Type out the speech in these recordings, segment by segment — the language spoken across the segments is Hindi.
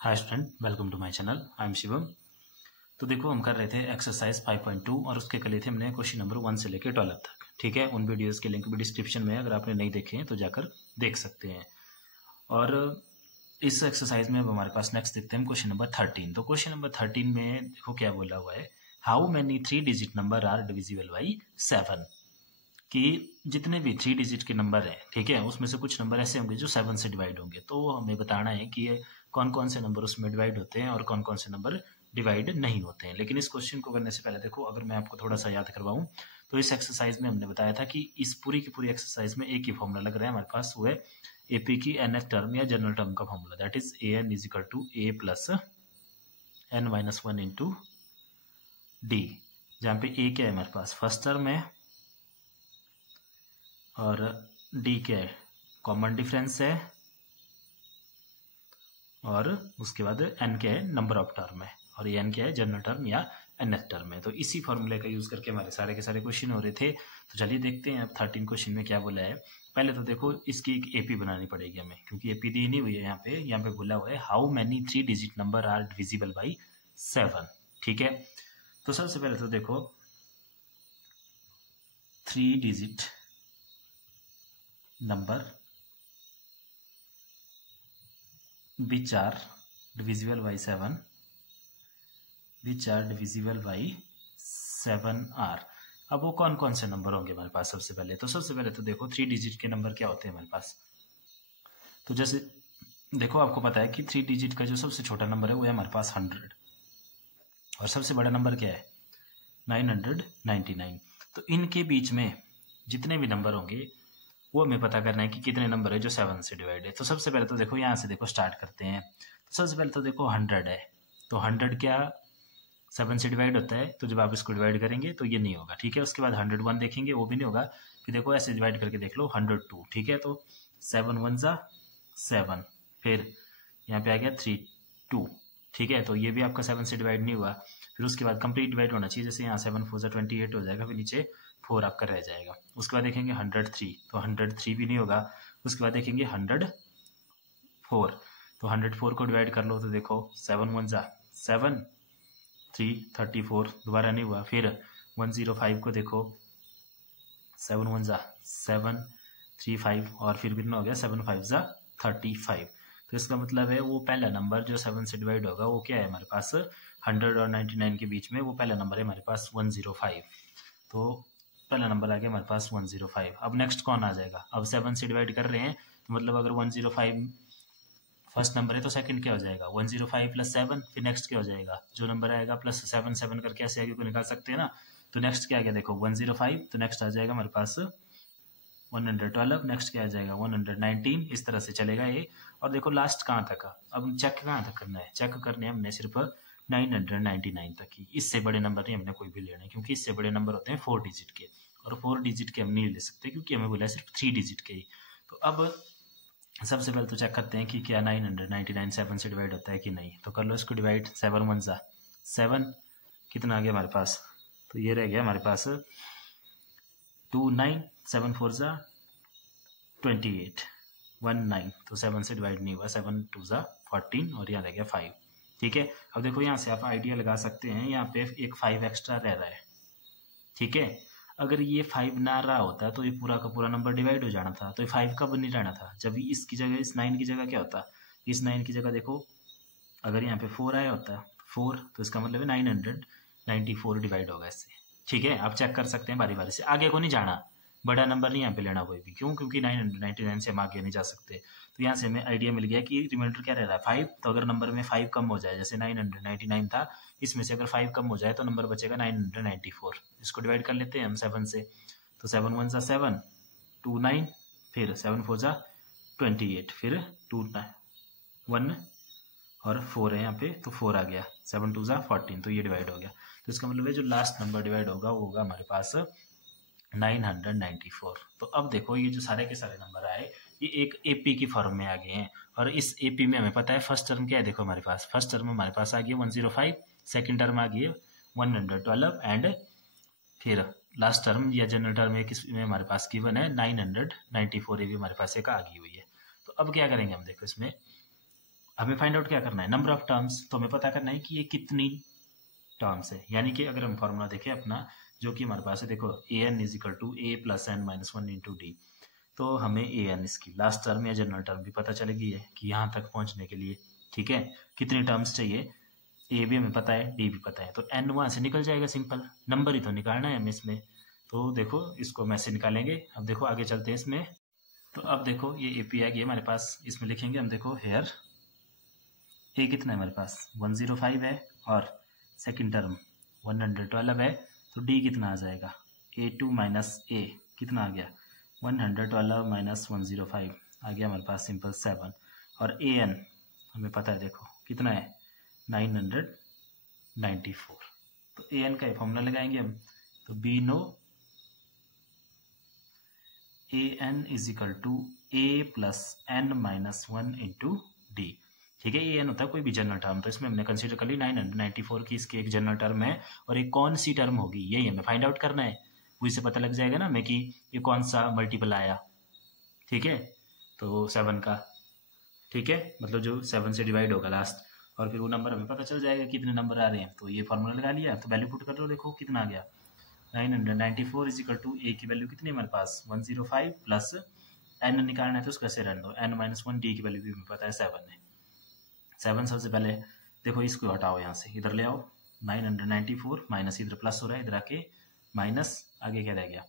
Hi student, welcome to my channel. I am Shivam. तो देखो, हम कर रहे थे एक्सरसाइज 5.2 और उसके कर लिए थे हमने क्वेश्चन नंबर 1 से लेकर 12 तक। ठीक है, उन वीडियोस के लिंक भी डिस्क्रिप्शन में है, अगर आपने नहीं देखे हैं तो जाकर देख सकते हैं। और इस एक्सरसाइज में अब हमारे पास नेक्स्ट देखते हैं क्वेश्चन नंबर 13। तो क्वेश्चन नंबर 13 में देखो क्या बोला हुआ है, how many 3 digit number are divisible by 7। कि जितने भी 3 डिजिट के नंबर हैं, ठीक है, उसमें से कुछ नंबर ऐसे होंगे जो 7 से डिवाइड होंगे। तो हमें बताना है कि ये कौन कौन से नंबर उसमें डिवाइड होते हैं और कौन कौन से नंबर डिवाइड नहीं होते हैं। लेकिन इस क्वेश्चन को करने से पहले देखो, अगर मैं आपको थोड़ा सा याद करवाऊं तो इस एक्सरसाइज में हमने बताया था कि इस पूरी की पूरी एक्सरसाइज में एक ही फॉर्मूला लग रहा है हमारे पास, वो है एपी की एनएफ टर्म या जनरल टर्म का formula, that is A N is equal to A plus N minus 1 into D, जहाँ पे ए क्या है हमारे पास फर्स्ट टर्म है और डी क्या है कॉमन डिफरेंस है, और उसके बाद एन क्या है नंबर ऑफ टर्म है, और ये एन क्या है जनरल टर्म या एनएफ टर्म है। तो इसी फॉर्मूले का यूज करके हमारे सारे के सारे क्वेश्चन हो रहे थे। तो चलिए देखते हैं अब 13 क्वेश्चन में क्या बोला है। पहले तो देखो, इसकी एक एपी बनानी पड़ेगी हमें, क्योंकि एपी दी नहीं हुई है। यहाँ पे बोला हुआ है how many 3 digit number are divisible by 7। ठीक है, तो सबसे पहले तो देखो 3 digit number which are divisible by 7 are। अब वो कौन कौन से नंबर होंगे हमारे पास। सबसे पहले तो देखो 3 डिजिट के नंबर क्या होते हैं हमारे पास। तो जैसे देखो, आपको पता है कि 3 डिजिट का जो सबसे छोटा नंबर है वो है हमारे पास 100, और सबसे बड़ा नंबर क्या है 999। तो इनके बीच में जितने भी नंबर होंगे वो हमें पता करना है कि कितने नंबर है जो 7 से डिवाइड है। तो सबसे पहले तो देखो, यहाँ से देखो स्टार्ट करते हैं। तो सबसे पहले तो देखो 100 है, तो 100 क्या 7 से डिवाइड होता है, तो जब आप इसको डिवाइड करेंगे तो ये नहीं होगा। ठीक है, उसके बाद 101 देखेंगे, वो भी नहीं होगा। फिर देखो ऐसे डिवाइड करके देख लो 102। ठीक है, तो 7 1 जा 7, फिर यहाँ पे आ गया 3 2। ठीक है, तो ये भी आपका 7 से डिवाइड नहीं हुआ। फिर उसके बाद कंप्लीट डिवाइड होना चाहिए, जैसे यहाँ 7 4 जा 28 हो जाएगा, फिर नीचे 4 आपका रह जाएगा। उसके बाद देखेंगे 103, तो 103 भी नहीं होगा। उसके बाद देखेंगे 104, तो 104 को डिवाइड कर लो, तो देखो 7 1 जा 7 3 34, दोबारा नहीं हुआ। फिर 105 को देखो 7 1 जा 7 3 5, और फिर कितना हो गया 7 5 जा 35। तो इसका मतलब है वो पहला नंबर जो 7 से डिवाइड होगा वो क्या है हमारे पास 100 और 99 के बीच में, वो पहला नंबर है हमारे पास 105। तो पहला नंबर आ गया हमारे पास 105। अब नेक्स्ट कौन आ जाएगा, अब 7 से डिवाइड कर रहे हैं, तो मतलब अगर 105 फर्स्ट नंबर है तो सेकंड क्या हो जाएगा 105 प्लस 7, फिर नेक्स्ट क्या हो जाएगा जो नंबर आएगा प्लस 7 7 करके ऐसे आगे को निकाल सकते हैं ना। तो नेक्स्ट क्या आ गया देखो 105, तो नेक्स्ट आ जाएगा हमारे पास 112, नेक्स्ट क्या आ जाएगा 119, इस तरह से चलेगा ये। और देखो लास्ट कहाँ तक का, अब चेक कहाँ तक करना है, चेक करने है हमने सिर्फ 999 तक ही। इससे बड़े नंबर नहीं हमने कोई भी लेना है, क्योंकि इससे बड़े नंबर होते हैं 4 डिजिट के, और 4 डिजिट के हम नहीं ले सकते क्योंकि हमें बोला है सिर्फ 3 डिजिट के ही। तो अब सबसे पहले तो चेक करते हैं कि क्या 999 7 से डिवाइड होता है कि नहीं। तो कर लो इसको डिवाइड, 7 1 जा 7, कितना आ गया हमारे पास, तो ये रह गया हमारे पास 29, 7 4 जा 28 19, तो 7 से डिवाइड नहीं हुआ, 7 2 जा 14, और यहाँ रह गया 5। ठीक है, अब देखो यहाँ से आप आइडिया लगा सकते हैं, यहाँ पे एक 5 एक्स्ट्रा रह रहा है। ठीक है, अगर ये 5 ना रहा होता तो ये पूरा का पूरा नंबर डिवाइड हो जाना था। तो ये 5 कब नहीं रहना था, जब इसकी जगह इस 9 की जगह क्या होता, इस 9 की जगह देखो अगर यहाँ पे 4 आया होता 4, तो इसका मतलब है 994 डिवाइड होगा इससे। ठीक है, आप चेक कर सकते हैं बारी बारी से, आगे को नहीं जाना, बड़ा नंबर नहीं यहाँ पे लेना कोई भी, क्यों, क्योंकि 999 से हम आगे नहीं जा सकते। तो यहाँ से हमें आइडिया मिल गया कि रिमाइंडर क्या रह रहा है 5। तो अगर नंबर में 5 कम हो जाए, जैसे 999 था, इसमें से अगर 5 कम हो जाए तो नंबर बचेगा 994। इसको डिवाइड कर लेते हैं हम 7 से, तो 7 1 जा 7 2 9, फिर 7 4 जा 28, फिर 2 1 और 4 है यहाँ पे, तो 4 आ गया, 7 2 जा 14, तो ये डिवाइड हो गया। तो इसका मतलब है जो लास्ट नंबर डिवाइड होगा वो होगा हमारे पास 994। तो अब देखो ये जो सारे के सारे नंबर आए ये एक एपी की फॉर्म में आ गए हैं, और इस एपी में हमें पता है फर्स्ट टर्म क्या है। देखो हमारे पास फर्स्ट टर्म हमारे पास आ गई 105, सेकंड टर्म आ गई 112, एंड फिर लास्ट टर्म या जनरल टर्म एक इसमें हमारे पास गिवन है 994, ये भी हमारे पास एक आ गई हुई है। तो अब क्या करेंगे हम, देखो इसमें हमें फाइंड आउट क्या करना है, नंबर ऑफ टर्म्स। तो हमें पता करना है कि ये कितनी टर्म्स है, यानी कि अगर हम फॉर्मूला देखें अपना जो कि हमारे पास है, देखो a N is equal to A plus N minus one into d. तो हमें ए एन इसकी लास्ट टर्म या जनरल टर्म भी पता चलेगी है कि यहाँ तक पहुँचने के लिए, ठीक है, कितनी टर्म्स चाहिए, ए भी हमें पता है, डी भी पता है, तो एन वहाँ से निकल जाएगा, सिंपल नंबर ही तो निकालना है हमें इसमें। तो देखो इसको हम ऐसे निकालेंगे। अब देखो आगे चलते हैं इसमें। तो अब देखो ये ए पी आ गया हमारे पास, इसमें लिखेंगे हम, देखो हेयर ए कितना है हमारे पास 105 है और सेकंड टर्म 112 है, तो डी कितना आ जाएगा A2 माइनस ए कितना आ गया 112 माइनस 105 आ गया हमारे पास सिंपल 7, और ए एन हमें पता है देखो कितना है 994। तो ए एन का फॉर्मूला लगाएंगे हम, तो we know A N is equal to A plus N minus one into D, ठीक है। ये एन होता है कोई भी जनरल टर्म, तो इसमें हमने कंसीडर कर ली 994 की इसकी एक जनरल टर्म है, और एक कौन सी टर्म होगी यही हमें फाइंड आउट करना है। वो इससे पता लग जाएगा ना हमें कि ये कौन सा मल्टीपल आया, ठीक है, तो 7 का, ठीक है, मतलब जो 7 से डिवाइड होगा लास्ट, और फिर वो नंबर हमें पता चल जाएगा कितने नंबर आ रहे हैं। तो ये फॉर्मूला लगा लिया, तो वैल्यू पुट कर लो, देखो कितना आ गया 994 इज इक्वल टू ए की वैल्यू कितनी है हमारे पास 105 प्लस एन निकालना है तो उसको ऐसे रहने दो एन माइनस वन, डी की वैल्यू भी हमें पता है 7 है। 7 सबसे पहले देखो इसको हटाओ, यहाँ से इधर ले आओ, 994 माइनस इधर प्लस हो रहा है, इधर आके माइनस, आगे क्या रह गया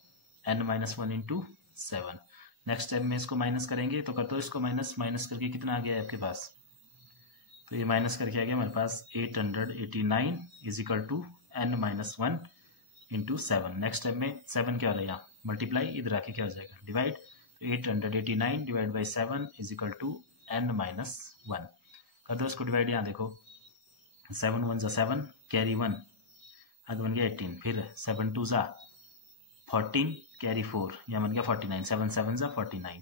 N minus one into 7। Next step में इसको माइनस करेंगे, तो कर दो इसको माइनस, माइनस करके कितना आ गया है आपके पास, तो ये माइनस करके आ गया हमारे पास 889 is equal to N minus one into 7। Next step में 7 क्या हो रहा है यहाँ मल्टीप्लाई, इधर आके क्या हो जाएगा डिवाइड, तो 889 divide by 7 is equal to N minus one. कर दो इसको डिवाइड, यहाँ देखो 7 1 ज़ा 7 कैरी 1 आगे बन गया 18, फिर 7 2 ज़ा 14 कैरी 4 यहाँ बन गया 49, 7 7 ज़ा 49,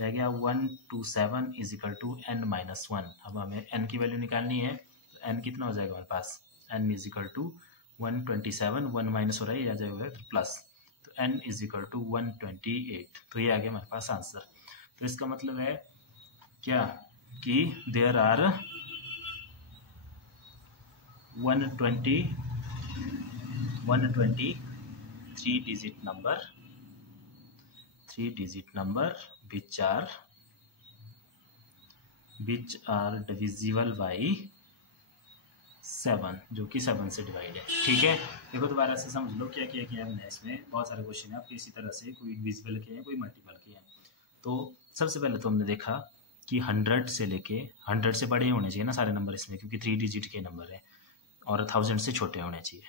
रह गया 127 is equal to N minus one. अब हमें एन की वैल्यू निकालनी है, तो एन कितना हो जाएगा हमारे पास, n is equal to 127, 1 minus हो रहा है, ये आ जाएगा प्लस, तो एन इज इक्वल टू 128। तो ये आ गया हमारे पास आंसर। तो इसका मतलब है क्या कि there are 120 3 digit number which are divisible by 7, जो कि 7 से डिवाइड है, ठीक है। देखो दोबारा से समझ लो क्या किया कि हमने इसमें बहुत सारे क्वेश्चन है आपके इसी तरह से, कोई डिविजिबल किए हैं कोई मल्टीपल किए हैं। तो सबसे पहले तो हमने देखा कि 100 से लेके 100 से बड़े होने चाहिए ना सारे नंबर इसमें, क्योंकि 3 डिजिट के नंबर है, और 1000 से छोटे होने चाहिए,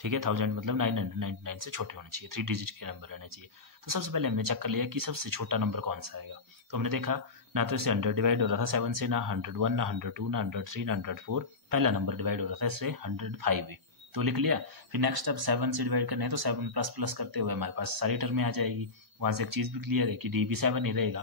ठीक है, 1000 मतलब 999 से छोटे होने चाहिए, 3 डिजिट के नंबर रहने चाहिए। तो सबसे पहले हमने चेक कर लिया कि सबसे छोटा नंबर कौन सा आएगा। तो हमने देखा ना तो इससे 100 डिवाइड हो रहा था 7 से, ना 101, ना 102, ना 103, ना 104, पहला नंबर डिवाइड हो रहा था इससे 105 भी, तो लिख लिया। फिर नेक्स्ट अब 7 से डिवाइड करना है, तो 7 प्लस प्लस करते हुए हमारे पास सारी टर्म में आ जाएगी, वहाँ से एक चीज़ भी क्लियर है कि डी भी 7 ही रहेगा।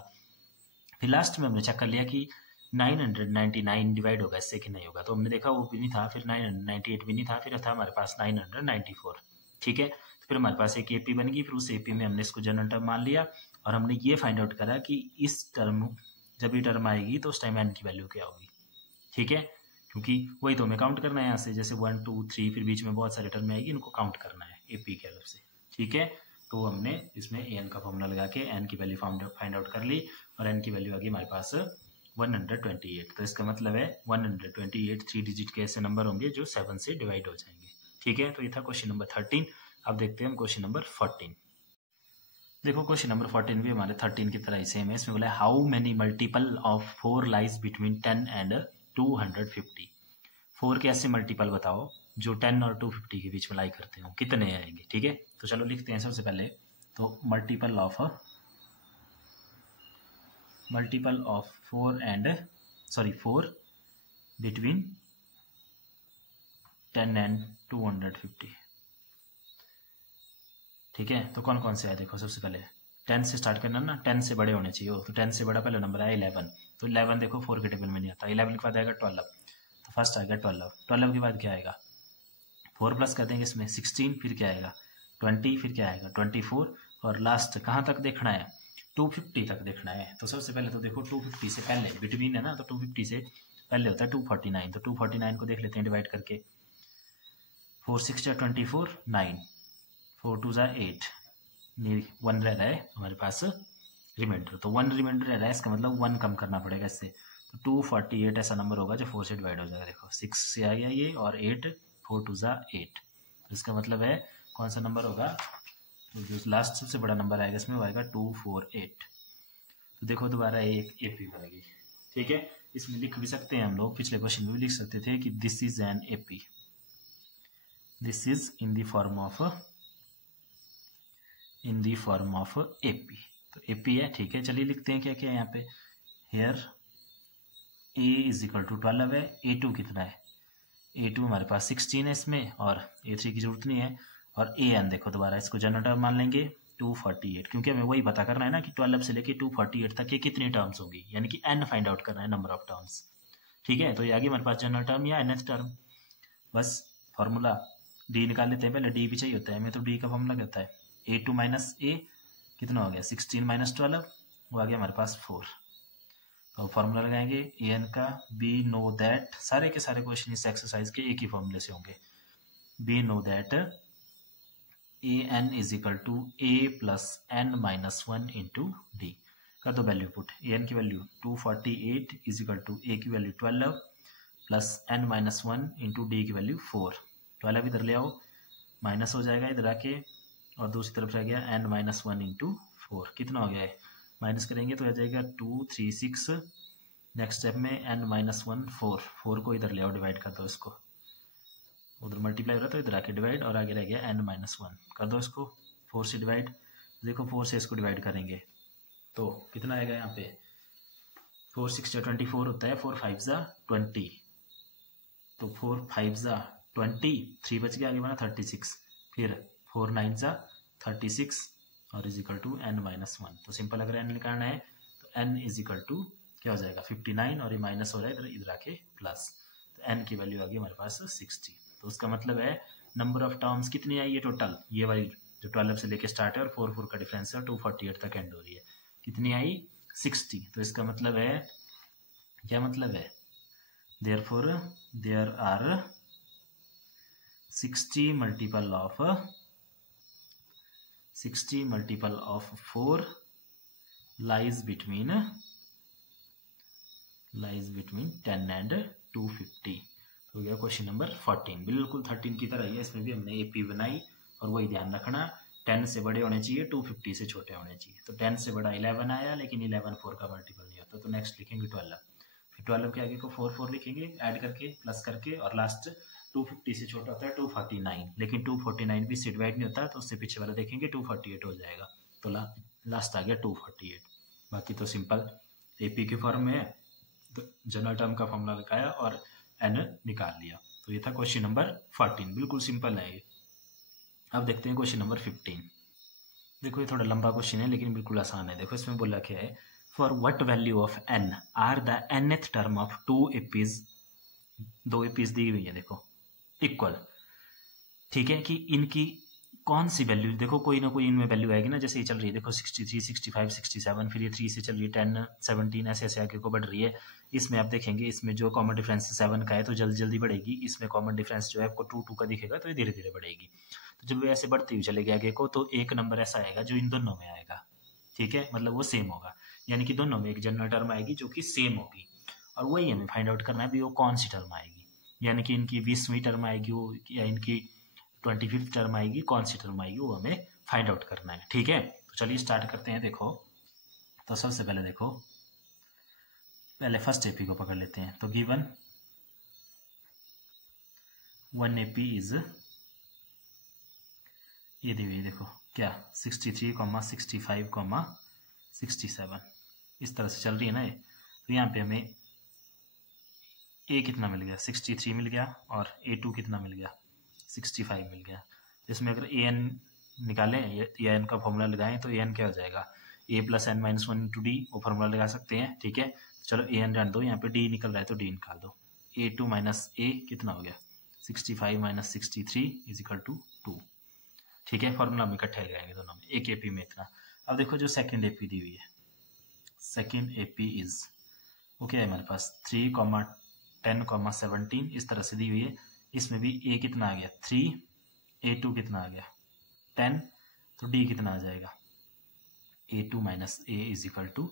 फिर लास्ट में हमने चेक कर लिया कि 999 डिवाइड होगा इससे कि नहीं होगा, तो हमने देखा वो भी नहीं था, फिर 998 भी नहीं था, फिर था हमारे पास 994, ठीक है। तो फिर हमारे पास एक एपी बन गई, फिर उस एपी में हमने इसको जनरल टर्म मान लिया, और हमने ये फाइंड आउट करा कि इस टर्म जब ये टर्म आएगी तो उस टाइम एन की वैल्यू क्या होगी, ठीक है, क्योंकि वही तो हमें काउंट करना है यहाँ से, जैसे 1 2 3 फिर बीच में बहुत सारे टर्म आएगी, इनको काउंट करना है एपी के अलग से, ठीक है। तो हमने इसमें एन का फॉर्मूला लगा के एन की वैल्यू फाइंड आउट कर ली, और एन की वैल्यू आ गई हमारे पास 128। तो इसका मतलब है 128 3 डिजिट के ऐसे नंबर होंगे जो 7 से डिवाइड हो जाएंगे, ठीक है। तो ये था क्वेश्चन नंबर 13। अब देखते हैं हम क्वेश्चन नंबर 14। देखो क्वेश्चन नंबर 14 भी हमारे 13 की तरह ही सेम है। इसमें बोला है how many multiple of 4 lies between 10 and 250। 4 के ऐसे मल्टीपल बताओ जो 10 और 250 के बीच में लाई करते हो, कितने आएंगे, ठीक है। तो चलो लिखते हैं सबसे पहले, तो मल्टीपल ऑफ 4 बिटवीन 10 एंड 250, ठीक है। तो कौन कौन से है देखो, सबसे पहले 10 से स्टार्ट करना ना, 10 से बड़े होने चाहिए, तो 10 से बड़ा पहला नंबर आया 11, तो 11 देखो 4 के टेबल में नहीं आता, 11 के बाद आएगा 12, तो फर्स्ट आएगा 12 के बाद क्या आएगा 4 प्लस कर देंगे इसमें 16, फिर क्या आएगा 20, फिर क्या आएगा 24, और लास्ट कहाँ तक देखना है 250 तक देखना है। तो सबसे पहले तो देखो 250 से पहले बिटवीन है ना, तो 250 से पहले होता है 249। तो 249 को देख लेते हैं डिवाइड करके। 4 6 जा 24, 9, 4 2 जा 8, 1 रह रहा है हमारे पास रिमाइंडर। तो 1 रिमाइंडर रह रहा है, इसका मतलब 1 कम करना पड़ेगा इससे। तो 248 ऐसा नंबर होगा जो 4 से डिवाइड हो जाएगा। देखो 6 से आ गया ये, और 8, 4 2 जा 8। तो इसका मतलब है कौन सा नंबर होगा, तो जो लास्ट सबसे बड़ा नंबर आएगा इसमें वो आएगा 248। तो देखो दोबारा एक एपी बनेगी। ठीक है, इसमें लिख भी सकते हैं हम लोग, पिछले क्वेश्चन में भी लिख सकते थे कि this is an AP, this is in the form of AP. तो एपी है, ठीक है। चलिए लिखते हैं क्या क्या है यहाँ पे। Here A is equal to 12 है, A2 कितना है, A2 हमारे पास 16 है इसमें, और A3 की जरूरत नहीं है। और AN देखो दोबारा इसको जनरल टर्म मान लेंगे 248, क्योंकि हमें वही पता करना है ना कि 12 से लेके 248 तक ये कितनी टर्म्स होगी, यानी कि n फाइंड आउट करना है, नंबर ऑफ टर्म्स। ठीक है, तो ये आ गई हमारे पास जनरल टर्म या nth टर्म। बस फॉर्मूला डी निकाल लेते हैं, पहले डी भी चाहिए होता है हमें, तो डी का फॉर्मूला क्या होता है, A2 माइनस ए कितना हो गया 16 माइनस 12, वो आ गया हमारे पास 4। तो फॉर्मूला लगाएंगे एन का, बी नो दैट, सारे के सारे क्वेश्चन इस एक्सरसाइज के एक ही फॉर्मूले से होंगे। We know that A N is equal to A plus N minus 1 into D. कर दो वैल्यू पुट, ए एन की value 248 is equal to A की value 12 plus N minus 1 into D की वैल्यू 4। 12 इधर ले आओ, माइनस हो जाएगा इधर आके, और दूसरी तरफ रह गया एन माइनस 1 इंटू 4। कितना हो गया है, माइनस करेंगे तो आ जाएगा 2 3 6। नेक्स्ट स्टेप में एन माइनस 1 4 को इधर ले आओ, डिवाइड कर दो इसको, उधर मल्टीप्लाई हो रहा था इधर आके डिवाइड, और आगे रह गया एन माइनस 1। कर दो इसको 4 से डिवाइड। देखो 4 से इसको डिवाइड करेंगे तो कितना आएगा यहाँ पे, 4 6 जा 24 होता है, 4 5 जा 20, तो 4 5 जा 20, 3 बच गया, आगे बना 36, फिर 4 9 जा 36, और is equal to N minus 1। तो सिंपल अगर एन निकालना है तो एन इज इक्वल टू क्या हो जाएगा 59, और ये माइनस हो रहा है इधर, इधर आके प्लस, तो एन की वैल्यू आ गई हमारे पास 60। तो उसका मतलब है नंबर ऑफ टर्म्स कितनी आई है टोटल, ये वाली जो 12 से लेके स्टार्ट है और 4 4 का डिफरेंस है, 248 तक एंड हो रही है, कितनी आई 60। तो इसका मतलब है, क्या मतलब है, therefore there are 60 multiple of 4 lies between 10 and 250। हो गया क्वेश्चन नंबर 14, बिल्कुल 13 की तरह ही है, इसमें भी हमने एपी बनाई। और वही ध्यान रखना 10 से बड़े होने चाहिए, 250 से छोटे होने चाहिए। तो 10 से बड़ा 11 आया, लेकिन 11 4 का मल्टीपल नहीं होता, तो नेक्स्ट लिखेंगे 12, फिर 12 के आगे को 4 4 लिखेंगे ऐड करके प्लस करके, और लास्ट 250 से छोटा होता है 249, लेकिन 249 भी से डिवाइड नहीं होता, तो उससे पीछे वाला देखेंगे 248 हो जाएगा। तो लास्ट आ गया 248। बाकी तो सिंपल एपी के फॉर्म में है, तो जनरल टर्म का फॉर्मूला लगाया और एन निकाल लिया। तो ये था क्वेश्चन नंबर 14, बिल्कुल सिंपल है ये। अब देखते हैं क्वेश्चन नंबर 15। देखो ये थोड़ा लंबा क्वेश्चन है लेकिन बिल्कुल आसान है। देखो इसमें बोला क्या है, for what value of n are the nth term of 2 APs, 2 APs दी हुई है देखो इक्वल। ठीक है, कि इनकी कौन सी वैल्यू, देखो कोई ना कोई इनमें वैल्यू आएगी ना, जैसे ये चल रही है देखो 63 65 67, फिर ये 3 से चल रही है 10 17, ऐसे ऐसे आगे को बढ़ रही है। इसमें आप देखेंगे इसमें जो कॉमन डिफरेंस 7 का है तो जल्दी जल्दी बढ़ेगी, इसमें कॉमन डिफरेंस जो है आपको 2 2 का दिखेगा, तो ये धीरे धीरे बढ़ेगी। तो जब ये ऐसे बढ़ती हुई चलेगी आगे को, तो एक नंबर ऐसा आएगा जो इन दोनों में आएगा। ठीक है, मतलब वो सेम होगा, यानी कि दोनों में एक जनरल टर्म आएगी जो कि सेम होगी, और वही हमें फाइंड आउट करना है भी वो कौन सी टर्म आएगी, यानी कि इनकी 20वीं टर्म आएगी वो, या इनकी 25th टर्म आएगी, कौन सी टर्म आएगी वो हमें फाइंड आउट करना है। ठीक है, तो चलिए स्टार्ट करते हैं। देखो तो सबसे पहले देखो, पहले फर्स्ट एपी को पकड़ लेते हैं। तो गिवन 1 एपी इज, ये दी हुई देखो क्या 63, 65, 67, इस तरह से चल रही है ना ये। तो यहाँ पे हमें ए कितना मिल गया 63 मिल गया, और A2 कितना मिल गया 65 मिल गया। इसमें अगर ए एन निकालें या एन का फॉर्मूला लगाएं तो ए एन क्या हो जाएगा, a plus N minus 1 into d, वो फॉर्मूला लगा सकते हैं। ठीक है, चलो ए एन रहने दो, यहाँ पे डी निकल रहा है तो डी निकाल दो। A2 माइनस ए कितना हो गया 65 माइनस 63 इज इक्वल टू 2। ठीक है, फॉर्मूला में इकट्ठे लगाएंगे दोनों में, एक एपी में इतना। अब देखो जो सेकेंड एपी दी हुई है, सेकेंड एपी इज वो क्या है हमारे पास 3,10,17 इस तरह से दी हुई है। इसमें भी ए कितना आ गया 3, A2 कितना आ गया 10, तो डी कितना आ जाएगा A2 minus A is equal to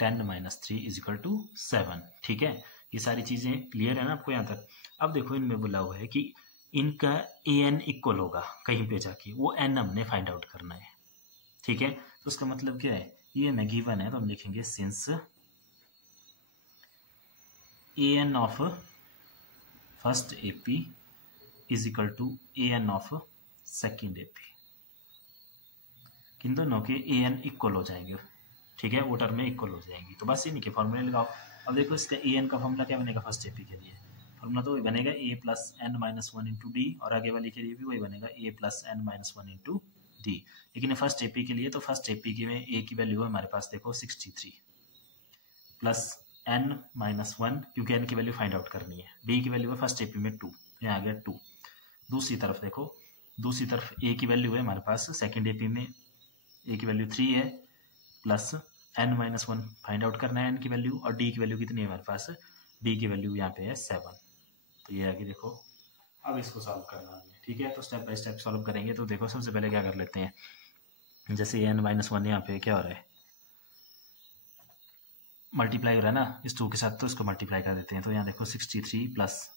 10 minus 3 is equal to 7। ठीक है, ये सारी चीज़ें क्लियर है ना आपको यहाँ तक। अब देखो इनमें बोला हुआ है कि इनका an इक्वल होगा कहीं पे जाके, वो n हमने फाइंड आउट करना है। ठीक है, तो उसका मतलब क्या है, ये हमें गिवन है तो हम लिखेंगे since an of first AP is equal to an of second AP, किन दोनों के an इक्वल हो जाएंगे। ठीक है, वो टर्म में इक्वल हो जाएंगी, तो बस इन्हीं के फॉर्मूले लगाओ। अब देखो इसका an का फॉर्मूला क्या बनेगा फर्स्ट एपी के लिए, फॉर्मूला तो वही बनेगा a plus N minus 1 into D, और आगे वाली के लिए भी वही बनेगा a plus N minus 1 into D. लेकिन फर्स्ट एपी के लिए तो फर्स्ट एपी की में a की वैल्यू है हमारे पास देखो 63 प्लस n माइनस 1, क्योंकि n की वैल्यू फाइंड आउट करनी है। d की वैल्यू है फर्स्ट एपी में 2, यहाँ आ गया 2। दूसरी तरफ देखो, दूसरी तरफ a की वैल्यू है हमारे पास सेकेंड एपी में, a की वैल्यू 3 है plus n minus 1 find out करना है n की वैल्यू, और d की वैल्यू कितनी है हमारे पास, d की वैल्यू यहाँ पे है 7। तो ये आगे देखो, अब इसको सॉल्व करना है। ठीक है, तो स्टेप बाय स्टेप सॉल्व करेंगे। तो देखो सबसे पहले क्या कर लेते हैं, जैसे n माइनस 1 यहाँ पे क्या हो रहा है, मल्टीप्लाई हो रहा है ना इस 2 के साथ, तो इसको मल्टीप्लाई कर देते हैं। तो यहाँ देखो 63 प्लस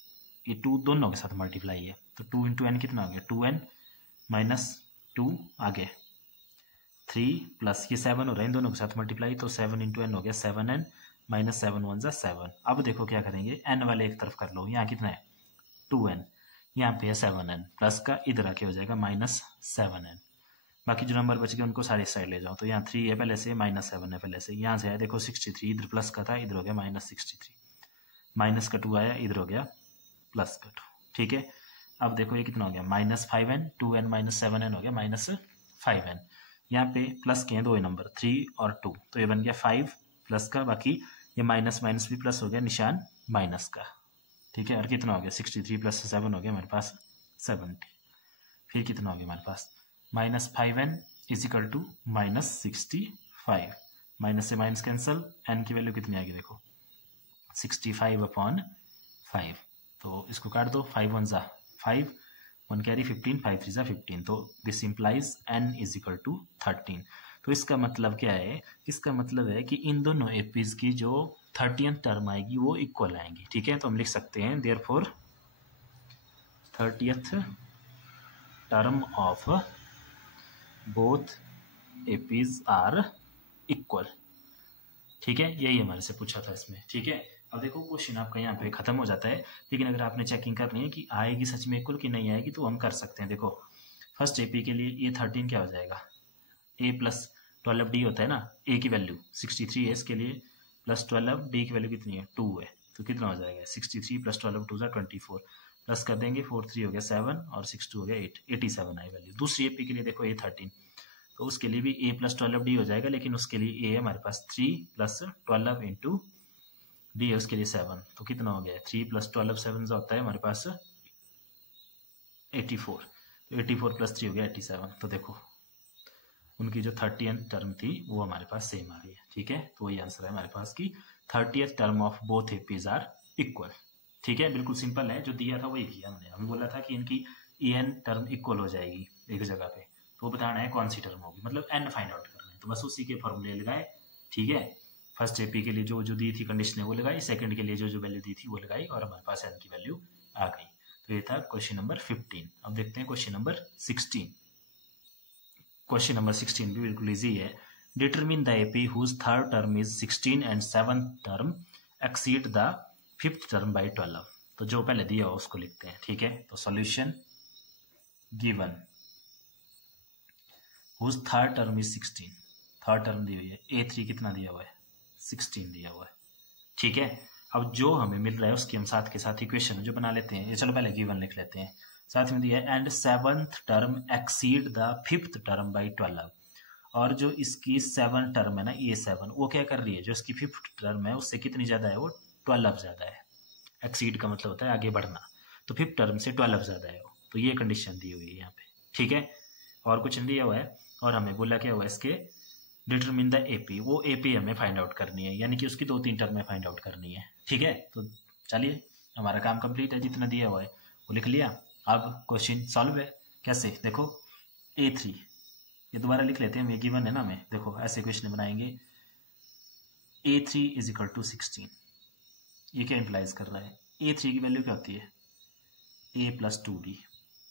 ये 2 दोनों के साथ मल्टीप्लाई है, तो 2 इंटू एन कितना हो गया 2n माइनस 2 आगे 3 प्लस ये 7 हो रहा है इन दोनों के साथ मल्टीप्लाई, तो 7 इंटू एन हो गया 7n माइनस 7 1 7। अब देखो क्या करेंगे, n वाले एक तरफ कर लो, यहाँ कितना है 2n, यहाँ पे है 7n, प्लस का इधर आके हो जाएगा माइनस 7n। बाकी जो नंबर बच गए उनको सारी साइड ले जाओ, तो यहाँ 3 है पहले से, माइनस 7 है पहले से, यहाँ से आया देखो 63, इधर प्लस का था इधर हो गया माइनस 63, माइनस का 2 आया इधर हो गया प्लस का 2। ठीक है, अब देखो ये कितना हो गया minus 5n, 2n minus 7n हो गया माइनस 5n। यहाँ पे प्लस के हैं दो नंबर 3 और 2, तो ये बन गया 5 प्लस का, बाकी ये माइनस माइनस भी प्लस हो गया, निशान माइनस का। ठीक है, और कितना हो गया 63 प्लस 7 हो गया हमारे पास 70। फिर कितना हो गया हमारे पास minus 5n is equal to minus 65, minus से माइनस कैंसल, n की वैल्यू कितनी आएगी देखो 65/5, तो इसको काट दो, 5 1 जा 5, 1 कैरी 15, 5 3 जा 15, तो this implies n is equal to 13। तो इसका मतलब क्या है, इसका मतलब है कि इन दोनों एपीज की जो 30th टर्म आएगी वो इक्वल आएंगी। ठीक है, तो हम लिख सकते हैं therefore 30th term of both APs are equal. ठीक है, यही हमारे से पूछा था इसमें। ठीक है, अब देखो क्वेश्चन आपका यहाँ पे खत्म हो जाता है, लेकिन अगर आपने चेकिंग करनी है कि आएगी सच में इक्वल कि नहीं आएगी, तो हम कर सकते हैं। देखो फर्स्ट एपी के लिए ये 13 क्या हो जाएगा, ए प्लस 12 डी होता है ना, ए की वैल्यू 63 है इसके लिए, प्लस 12 डी की वैल्यू कितनी है 2 है, तो कितना हो जाएगा 63 प्लस 12 2 24, प्लस कर देंगे 4 3 हो गया 7 और 6 2 हो गया 8, 87 आई वैल्यू। दूसरी एपी के लिए देखो ए 13, तो उसके लिए भी ए प्लस 12 डी हो जाएगा, लेकिन उसके लिए ए है हमारे पास 3 प्लस 12 इंटू डी है उसके लिए 7, तो कितना हो गया 3 प्लस 12 7 जो होता है हमारे पास 84, तो 84 प्लस 3 हो गया 87। तो देखो उनकी जो 30th टर्म थी वो हमारे पास सेम आ रही है। ठीक है, तो वही आंसर है हमारे पास कि 30th term of both APs are equal. ठीक है, बिल्कुल सिंपल है, जो दिया था वही किया हमने। हम बोला था कि इनकी एन टर्म इक्वल हो जाएगी एक जगह पे, तो बताना है कौन सी टर्म होगी, मतलब एन फाइंड आउट करना है, तो बस उसी के फॉर्मूले लगाए। ठीक है, फर्स्ट एपी के लिए जो जो दी थी कंडीशन वो लगाई, सेकंड के लिए जो जो वैल्यू दी थी वो लगाई, और हमारे पास एन की वैल्यू आ गई। तो ये था क्वेश्चन नंबर 15। अब देखते हैं क्वेश्चन नंबर 16। क्वेश्चन नंबर 16 भी बिल्कुल इजी है। Determine the AP whose third term is 16 and seventh term exceed the fifth term by 12। तो जो पहले दिया हो उसको लिखते हैं। ठीक है, तो solution given whose third term is 16, third term दी हुई है, A3 कितना दिया हुआ है 16 दिया हुआ है। ठीक है, अब जो हमें मिल रहा है उसकी हम साथ के साथ इक्वेशन जो बना लेते हैं। ये चलो पहले गिवन लिख लेते हैं, साथ में दिया है and seventh term exceed the fifth term by 12। और जो इसकी 7 टर्म है ना, ये 7 वो क्या कर रही है, जो इसकी फिफ्थ टर्म है उससे कितनी ज्यादा है, वो 12 ज्यादा है। एक्सीड का मतलब होता है आगे बढ़ना, तो फिफ्थ टर्म से 12 ज्यादा है वो, तो ये कंडीशन दी हुई है यहाँ पे। ठीक है, और कुछ नहीं दिया हुआ है, और हमें बोला क्या हुआ इसके डिटरमिन द एपी, वो एपी हमें फाइंड आउट करनी है, यानी कि उसकी 2-3 टर्म में फाइंड आउट करनी है। ठीक है, तो चलिए हमारा काम कंप्लीट है, जितना दिया हुआ है वो लिख लिया। अब क्वेश्चन सॉल्व है। कैसे, देखो A3, ये दोबारा लिख लेते हैं, ये गिवन है ना हमें। देखो ऐसे क्वेश्चन बनाएंगे, A3 इज इक्वल टू 16। ये क्या इंप्लाइज कर रहा है, A3 की वैल्यू क्या होती है, A plus 2D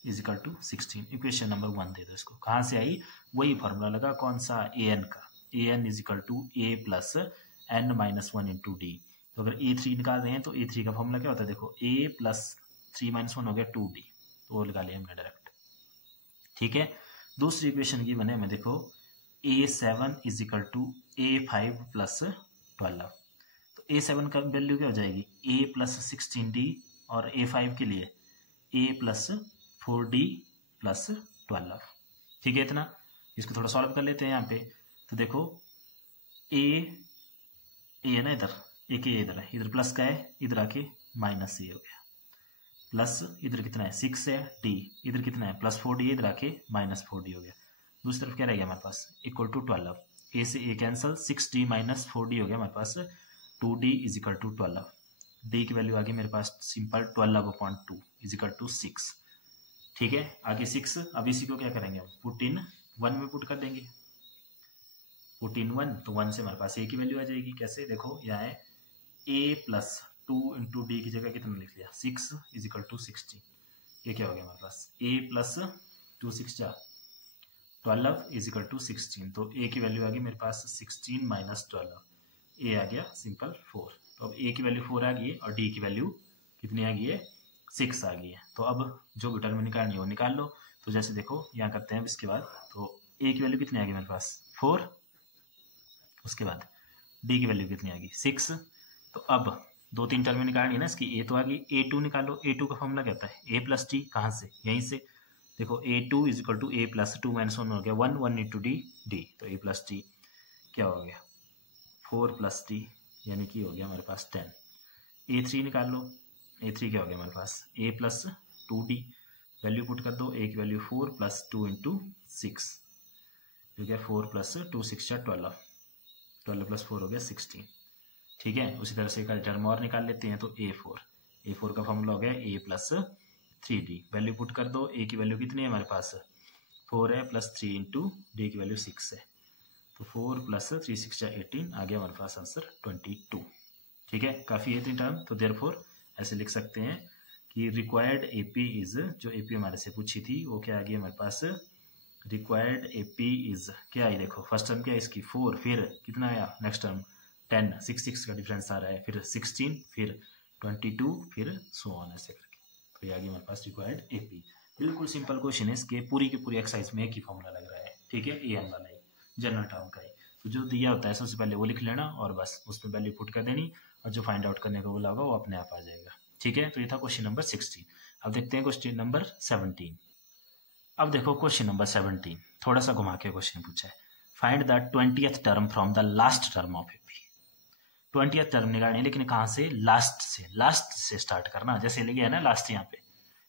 is equal to 16। Equation number 1 दे दो इसको। कहाँ से आई, वही फॉर्मूला लगा, कौन सा, AN का। AN is equal to A plus N minus 1 into D। तो अगर A3 निकाल रहे हैं तो A3 का फॉर्मूला क्या होता है, देखो A प्लस 3 माइनस 1 हो गया 2D, तो वो लगा लिया हमने डायरेक्ट। ठीक है, दूसरी इक्वेशन की बने हमें, देखो A7 is equal to A5 plus 12। तो A7 का वैल्यू क्या हो जाएगी, A प्लस 16D, और A5 के लिए A प्लस 4D प्लस 12। ठीक है, इतना। इसको थोड़ा सॉल्व कर लेते हैं यहाँ पे। तो देखो A है ना, इधर एक A इधर है, इधर प्लस का है, इधर आके माइनस A हो गया, प्लस इधर कितना है 6 है D, इधर कितना है प्लस 4D, इधर आके माइनस 4D हो गया। दूसरी तरफ क्या रह गया हमारे पास, इक्वल टू 12। A से A cancel, 6D minus 4D हो गया हमारे पास, 2D is equal to 12। D की वैल्यू आ गई मेरे पास सिंपल 12/2 इज इक्वल टू 6। ठीक है, आगे 6। अब इसी को क्या करेंगे हम, पुट इन 1 में पुट कर देंगे, पुट इन 1, तो 1 से हमारे पास A की वैल्यू आ जाएगी। कैसे, देखो यहाँ है A प्लस 2 इंटू D की जगह कितना लिख लिया, 6 इज इक्वल टू 16। ये क्या हो गया हमारे पास, A plus 2 6 12 is equal to 16। तो A की वैल्यू आ गई मेरे पास 16 माइनस 12, A आ गया सिंपल 4। तो अब A की वैल्यू 4 आ गई है और D की वैल्यू कितनी आ गई है, 6 आ गई है। तो अब जो भी टर्म निकालनी है वो निकाल लो। तो जैसे देखो यहाँ करते हैं इसके बाद, तो A की वैल्यू कितनी आ गई मेरे पास 4, उसके बाद D की वैल्यू कितनी आ गई 6। तो अब 2-3 टर्म निकालनी है ना इसकी, A तो आ गई, A2 निकालो। A2 का फॉर्मूला क्या होता है, A प्लस D, कहाँ से, यहीं से। देखो A2 is equal to A plus 2 minus 1 हो गया 1, 1 इंटू D, तो A प्लस D क्या हो गया 4 प्लस D, यानी कि हो गया हमारे पास 10। A3 निकाल लो, A3 क्या हो गया हमारे पास A plus 2D, value put कर दो, A की वैल्यू 4 प्लस 2 इंटू 6, जो गया 4 प्लस 2 6 12, 12 प्लस 4 हो गया 16। ठीक है, उसी तरह से एक टर्म और निकाल लेते हैं। तो A4 का फॉर्मूला हो गया A plus 3D, value put कर दो, A की वैल्यू कितनी है हमारे पास 4 है, प्लस 3 इंटू D की वैल्यू 6 है, तो 4 प्लस 3 6 18 आ गया हमारे पास आंसर 22। ठीक है, काफ़ी है 3 टर्म। तो देयरफॉर ऐसे लिख सकते हैं कि रिक्वायर्ड AP इज, जो AP हमारे से पूछी थी वो क्या आ गई हमारे पास, रिक्वायर्ड AP इज क्या आई, देखो फर्स्ट टर्म क्या है इसकी 4, फिर कितना आया नेक्स्ट टर्म 10, 6 का डिफरेंस आ रहा है, फिर 16, फिर 22, फिर सो ऑन ऐसे करके। तो ये आ गई हमारे पास रिक्वायर्ड AP। बिल्कुल सिंपल क्वेश्चन है, इसके पूरी की पूरी एक्सरसाइज में एक ही फॉर्मूला लग रहा है। ठीक है, AN वाला ही जनरल टर्म का ही। तो जो दिया होता है सबसे पहले वो लिख लेना और बस उसमें वैल्यू पुट कर देनी, और जो फाइंड आउट करने को बोला होगा वो अपने आप आ जाएगा। ठीक है, तो ये था क्वेश्चन नंबर 16। अब देखते हैं क्वेश्चन नंबर 17। अब देखो क्वेश्चन नंबर 17 थोड़ा सा घुमा के क्वेश्चन पूछा है, find the 20th term from the last term of AP। 20th term निकालनी है, लेकिन कहाँ से, लास्ट से स्टार्ट करना। जैसे लिखा है ना लास्ट यहाँ पे,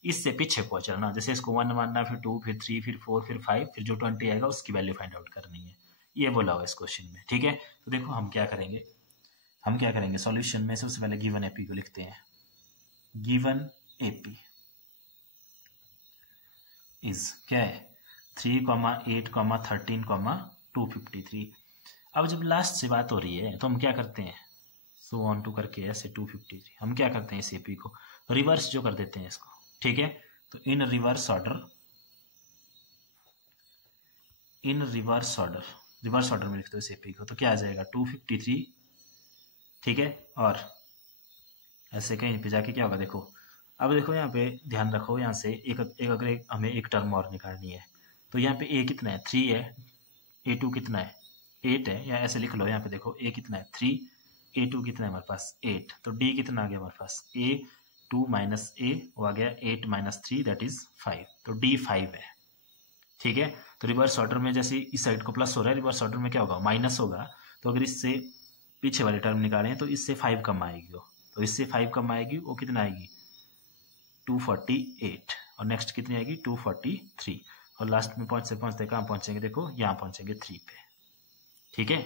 इससे पीछे को चलना। जैसे इसको 1 मानना, फिर 2, फिर 3, फिर 4, फिर 5, फिर जो 20 आएगा उसकी वैल्यू फाइंड आउट करनी है, ये बोला हुआ इस क्वेश्चन में। ठीक है, तो देखो हम क्या करेंगे सॉल्यूशन में सबसे पहले गिवन AP को लिखते हैं। गिवन AP इज क्या है 3, 8, 13, 253। अब जब लास्ट से बात हो रही है तो हम क्या करते हैं, सो ऑन टू करके ऐसे 253, हम क्या करते हैं इस AP को रिवर्स जो कर देते हैं इसको। ठीक है, तो इन रिवर्स ऑर्डर में लिखते हो इस AP को, तो क्या आ जाएगा 253। ठीक है, और ऐसे कहीं पे जाके क्या होगा, देखो अब देखो यहाँ पे ध्यान रखो, यहाँ से अगर हमें एक टर्म और निकालनी है, तो यहाँ पे A कितना है 3 है, A2 कितना है 8 है, या ऐसे लिख लो यहाँ पे देखो A कितना है 3, A2 कितना है हमारे पास 8, तो D कितना आ गया हमारे पास A2 माइनस A वो आ गया 8 माइनस 3 दैट इज 5, तो D 5 है। ठीक है, तो रिवर्स ऑर्डर में जैसे इस साइड को प्लस हो रहा है, रिवर्स ऑर्डर में क्या होगा माइनस होगा। तो अगर इससे पीछे वाले टर्म निकालें तो इससे 5 कम आएगी, तो इससे 5 कम आएगी, वो कितना आएगी 248, और नेक्स्ट कितनी आएगी 243, और लास्ट में पहुंचते कहाँ पहुंचेंगे, देखो यहाँ पहुंचेंगे 3 पे। ठीक है,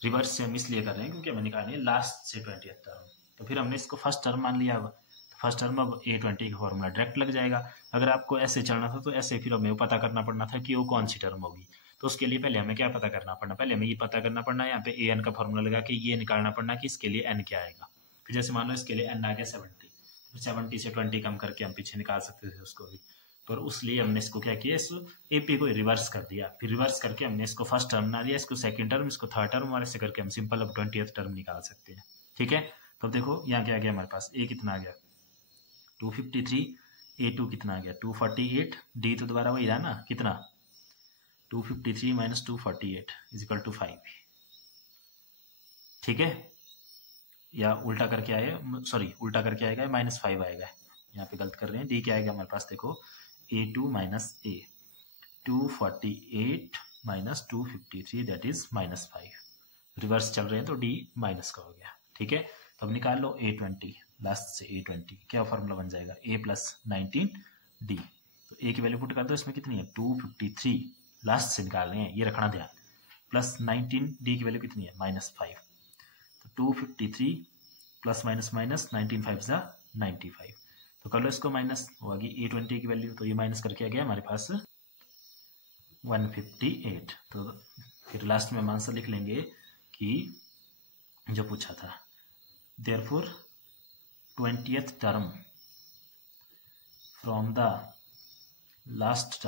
रिवर्स से हम इसलिए कर रहे हैं क्योंकि हमें निकालनी है लास्ट से 20th टर्म। तो फिर हमने इसको फर्स्ट टर्म मान लिया। अब फर्स्ट टर्म अब A20 का फॉर्मूला डायरेक्ट लग जाएगा। अगर आपको ऐसे चलना था तो ऐसे फिर हमें पता करना पड़ना था कि वो कौन सी टर्म होगी। तो उसके लिए पहले हमें क्या पता करना पड़ना, पहले हमें ये पता करना पड़ना यहाँ पे an का फॉर्मूला लगा के ये निकालना पड़ना कि इसके लिए n क्या आएगा। फिर जैसे मान लो इसके लिए n आ गया 70, तो 70 से 20 कम करके हम पीछे निकाल सकते थे उसको भी। पर उसलिए हमने इसको क्या किया, इस AP को रिवर्स कर दिया। फिर रिवर्स करके हमने इसको फर्स्ट टर्म बना दिया, इसको सेकंड टर्म, इसको थर्ड टर्म, और ऐसे करके हम सिंपल अब 20th टर्म निकाल सकते हैं। ठीक है, तो अब देखो यहाँ क्या आ गया हमारे पास, A कितना आ गया 253, A2 कितना आ गया 248, D तो दोबारा वही रहा ना कितना 253 माइनस 248 इजिकल टू 5। ठीक है, या उल्टा करके आए, सॉरी उल्टा करके आएगा -5 आएगा, यहाँ पे गलत कर रहे हैं। D क्या आएगा हमारे पास, देखो A2 minus A 248 minus 253 that is -5। Reverse चल रहे हैं तो D माइनस का हो गया। ठीक है, तो अब निकाल लो A20, लास्ट से A20 क्या फॉर्मूला बन जाएगा A प्लस 19D। तो A की वैल्यू पुट कर दो, इसमें कितनी है 253, लास्ट से निकाल रहे हैं ये रखना ध्यान, प्लस 19D की वैल्यू कितनी है -5। तो 253 प्लस माइनस माइनस 19 5 ज़ा 95, तो कर लो इसको माइनस, होगी A20 की वैल्यू, तो ये माइनस करके आ गया हमारे पास 158। तो फिर लास्ट में हम आंसर लिख लेंगे कि जो पूछा था, therefore 20th term from the last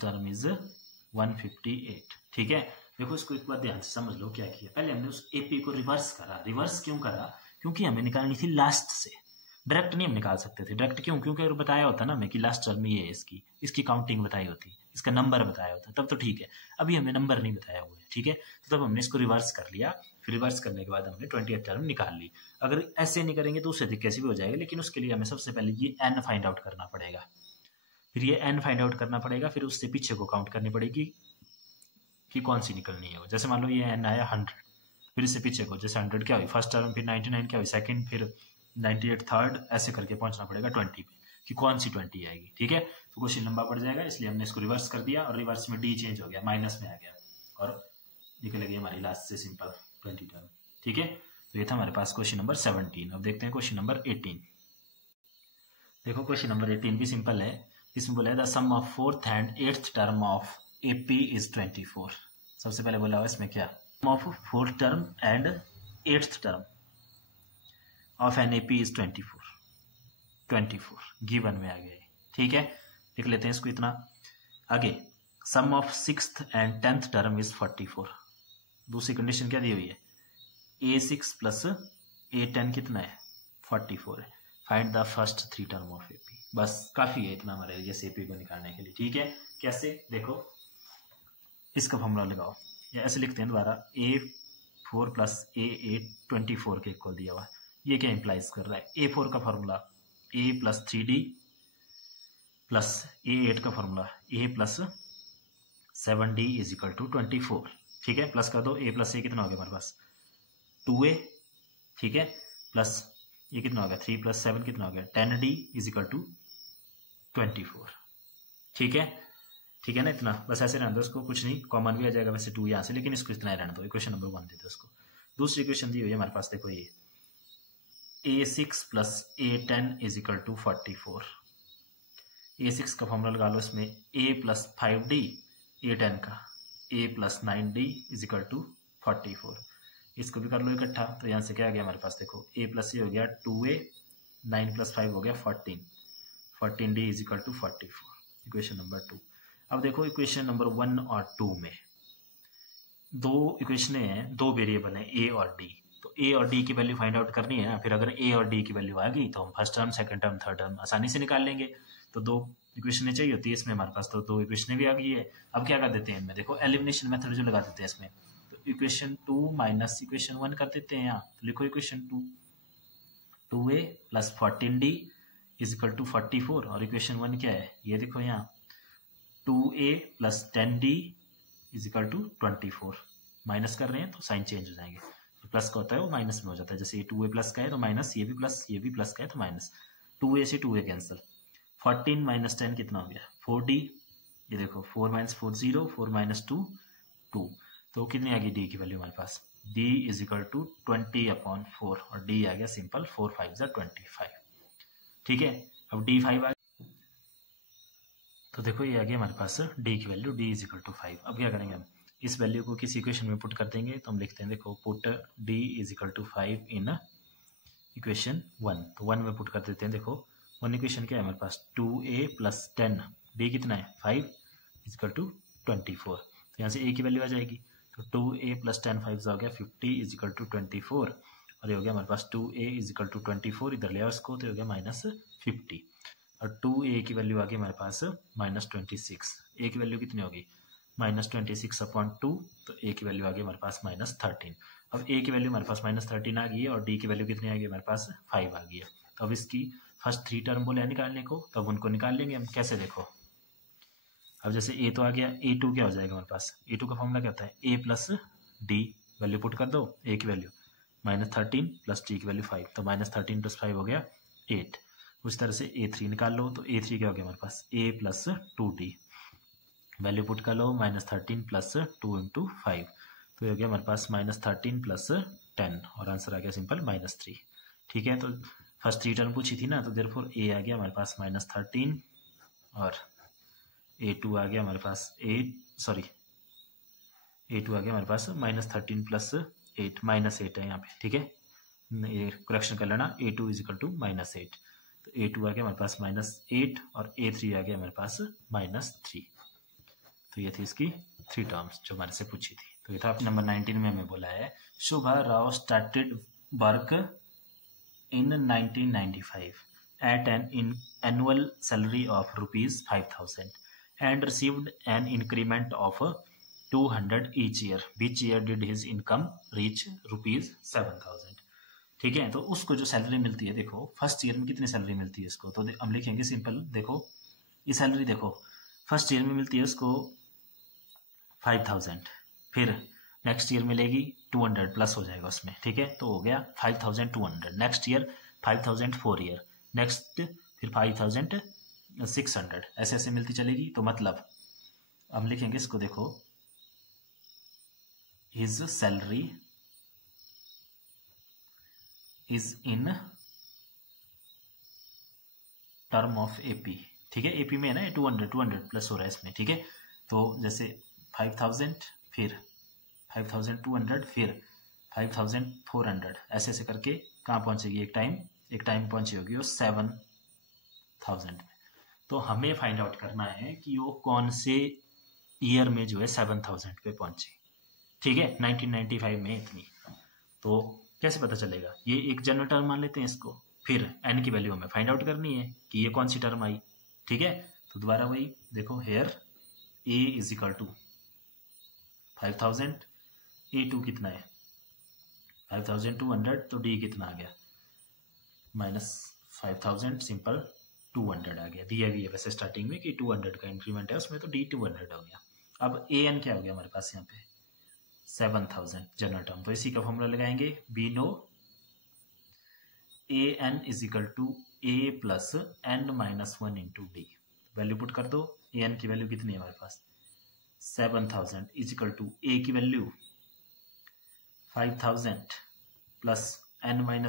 term is 158। ठीक है, देखो इसको एक बार ध्यान से समझ लो क्या किया। पहले हमने उस AP को रिवर्स करा। रिवर्स क्यों करा, क्योंकि हमें निकालनी थी लास्ट से, डायरेक्ट नहीं हम निकाल सकते थे। डायरेक्ट क्यों, क्योंकि अगर बताया होता ना हमें कि लास्ट टर्म ये है, इसकी काउंटिंग बताई होती, इसका नंबर बताया होता तब तो ठीक है। अभी हमें नंबर नहीं बताया हुआ है। ठीक है, तो तब हमने इसको रिवर्स कर लिया। फिर रिवर्स करने के बाद हमने 20th टर्म निकाल ली। अगर ऐसे नहीं करेंगे दूसरे तरीके से भी हो जाएगा, लेकिन उसके लिए हमें सबसे पहले ये n फाइंड आउट करना पड़ेगा। फिर ये n फाइंड आउट करना पड़ेगा, फिर उससे पीछे को काउंट करनी पड़ेगी कि कौन सी निकलनी है वो। जैसे मान लो ये n आया 100, फिर इससे पीछे को जैसे 100 क्या हुई फर्स्ट टर्म, फिर 99 क्या हुई सेकंड, फिर 98 थर्ड, ऐसे करके पहुंचना पड़ेगा 20 पे कि कौन सी 20 आएगी। ठीक है, तो क्वेश्चन लंबा पड़ जाएगा, इसलिए हमने इसको रिवर्स कर दिया और रिवर्स में D चेंज हो गया, माइनस में आ गया और निकल गई हमारी लास्ट से सिंपल 20 टर्म। ठीक है, तो ये था हमारे पास क्वेश्चन नंबर 17। अब देखते हैं क्वेश्चन नंबर 18। देखो क्वेश्चन नंबर 18 भी सिंपल है। इसमें बोला है the sum of 4th and 8th term of AP is 24। सबसे पहले बोला हुआ इसमें क्या, of 4th term and 8th term of an AP is 24 given में आ गया। ठीक है, लिख लेते हैं इसको इतना। आगे sum of 6th and 10th term is 44। दूसरी कंडीशन क्या दी हुई है, A6 प्लस A10 कितना है 44 है। Find the first 3 term of AP। बस काफी है इतना हमारे लिए AP को निकालने के लिए। ठीक है, कैसे, देखो इसका फॉर्मूला लगाओ, या ऐसे लिखते हैं दोबारा, A4 प्लस A8 24 के इक्वल दिया हुआ है। ये क्या इंप्लाइज कर रहा है, A4 का formula A plus 3D plus A8 का formula A plus 7D is equal to 24। ठीक है, प्लस कर दो, A प्लस A कितना हो गया हमारे पास 2A। ठीक है, प्लस ये कितना हो गया 3 प्लस 7 कितना हो गया 10D इज इक्वल टू 24। ठीक है, ठीक है ना, इतना बस ऐसे रहने दो इसको, कुछ नहीं, कॉमन भी आ जाएगा वैसे 2 यहाँ से, लेकिन इसको इतना ही रहने दो। इक्वेशन नंबर 1 दे दो इसको। दूसरी इक्वेशन दी हुई है हमारे पास, देखो ये A6 plus A10 is equal to 44। A6 का फॉर्मूला लगा लो इसमें, A प्लस 5D, A10 का A plus 9D is equal to 44। इसको भी कर लो इकट्ठा, तो यहाँ से क्या आ गया हमारे पास, देखो A प्लस ये हो गया 2A, 9 प्लस 5 हो गया 14D is equal to 44। Equation number 2। अब देखो इक्वेशन नंबर 1 और 2 में दो इक्वेशन हैं, 2 वेरिएबल हैं A और D। तो A और D की वैल्यू फाइंड आउट करनी है ना। फिर अगर A और D की वैल्यू आ गई तो हम first term, second term, third term आसानी से निकाल लेंगे। तो 2 इक्वेशनें चाहिए होती है इसमें हमारे पास, तो 2 इक्वेशनें भी आ गई है। अब क्या कर देते हैं इनमें, देखो एलिमिनेशन मेथड जो लगा देते हैं इसमें, तो इक्वेशन 2 माइनस इक्वेशन 1 कर देते हैं यहाँ। तो लिखो equation 2A plus 14D is equal to 44, और इक्वेशन 1 क्या है ये देखो यहाँ 2A plus 10D is equal to 24। Minus कर रहे हैं तो साइन चेंज हो जाएंगे, तो प्लस का होता है वो माइनस में हो जाता है। जैसे ये 2A प्लस का है तो माइनस, ये भी प्लस का है तो माइनस, 2A से 2A कैंसिल, 14 माइनस 10 कितना हो गया 4D। ये देखो 4 माइनस 4 0, 4 माइनस 2 2, तो कितनी आ गई डी की वैल्यू हमारे पास, डी इज इक्वल टू 20/4 और डी आ गया सिंपल 4 5 जा 25। ठीक है, अब डी 5 आ, तो देखो ये आ गया हमारे पास डी की value, D is equal to 5। अब क्या करेंगे हम, इस वैल्यू को किसी इक्वेशन में पुट कर देंगे। तो हम लिखते हैं देखो, put D is equal to 5 in equation 1। तो 1 में पुट कर देते हैं। देखो 1 इक्वेशन क्या है हमारे पास, 2a + 10, डी कितना है 5 इज इक्वल टू 24। तो यहाँ से a की वैल्यू आ जाएगी, तो 2a + 10 5 हो गया 50 इज इक्वल टू 24, और ये हो गया हमारे पास 2a इज इक्वल टू 24, इधर ले आओ इसको, तो हो गया -50, और 2a की वैल्यू आ गई हमारे पास -26। a की वैल्यू कितनी होगी, -26/2, तो a की वैल्यू आ गई हमारे पास -13। अब a की वैल्यू हमारे पास -13 आ गई है, और d की वैल्यू कितनी आ गई हमारे पास 5 आ गई है। तो अब इसकी फर्स्ट 3 टर्म बोले निकालने को, तब उनको निकाल लेंगे हम। कैसे, देखो अब जैसे a तो आ गया, a2 क्या हो जाएगा हमारे पास, a2 का फॉर्मूला क्या होता है, a + d, वैल्यू पुट कर दो, a की वैल्यू -13 + d की वैल्यू 5, तो -13 + 5 हो गया 8। उस तरह से a3 निकाल लो, तो a3 क्या हो गया हमारे पास, a + 2d, वैल्यू पुट कर लो, -13 + 2 × 5, तो हो गया हमारे पास -13 + 10, और आंसर आ गया सिंपल -3। ठीक है, तो फर्स्ट 3 टर्म पूछी थी ना, तो देयरफॉर a आ गया हमारे पास -13, और a2 आ गया हमारे पास a2 आ गया हमारे पास -13 + 8, -8 है यहाँ पे। ठीक है, ये करेक्शन कर लेना, a2 इज इक्वल टू -8, तो a2 आ गया हमारे पास -8, और a3 आ गया हमारे पास -3। तो ये थी इसकी 3 टर्म्स जो हमारे से पूछी थी। तो ये था नंबर 19 में हमें बोला है, Shubha Rao started work in 1995 at an annual salary of ₹5,000 and received an increment of 200 each year. Which year did his income reach ₹7,000? ठीक है, तो उसको जो सैलरी मिलती है, देखो फर्स्ट ईयर में कितनी सैलरी मिलती है इसको, तो हम लिखेंगे सिंपल, देखो ये सैलरी देखो फर्स्ट ईयर में मिलती है उसको 5,000, फिर नेक्स्ट ईयर मिलेगी 200 प्लस हो जाएगा उसमें। ठीक है, तो हो गया 5,200, नेक्स्ट ईयर 5,000 4 ईयर, नेक्स्ट फिर 5,600, ऐसे ऐसे मिलती चलेगी। तो मतलब हम लिखेंगे इसको, देखो his salary is in term of AP. ठीक है, एपी में है ना, 200 प्लस हो रहा है इसमें। ठीक है, तो जैसे 5,000 फिर 5,200 फिर 5,400, ऐसे ऐसे करके कहाँ पहुंचेगी, एक टाइम पहुंची होगी वो 7,000 में। तो हमें फाइंड आउट करना है कि वो कौन से ईयर में जो है 7,000 पे पहुंचे। ठीक है, 1995 में इतनी। तो कैसे पता चलेगा, ये एक जनरल टर्म मान लेते हैं इसको, फिर एन की वैल्यू हमें फाइंड आउट करनी है कि ये कौन सी टर्म आई। ठीक है, तो दोबारा वही देखो, here A is equal to 5,000, A2 कितना है 5,200, तो D कितना आ गया -5,000, सिंपल 200 आ गया। दिया भी है वैसे स्टार्टिंग में कि 200 का इंक्रीमेंट है उसमें, तो D 200 हो गया। अब AN क्या हो गया हमारे पास यहाँ पे 7,000 जनरल टर्म, तो इसी का फॉर्मूला लगाएंगे, we know AN is equal to A + n-1 × D, value put कर दो, AN की वैल्यू कितनी है हमारे पास 7,000 इज इक्वल टू A की वैल्यू 5,000 प्लस n-1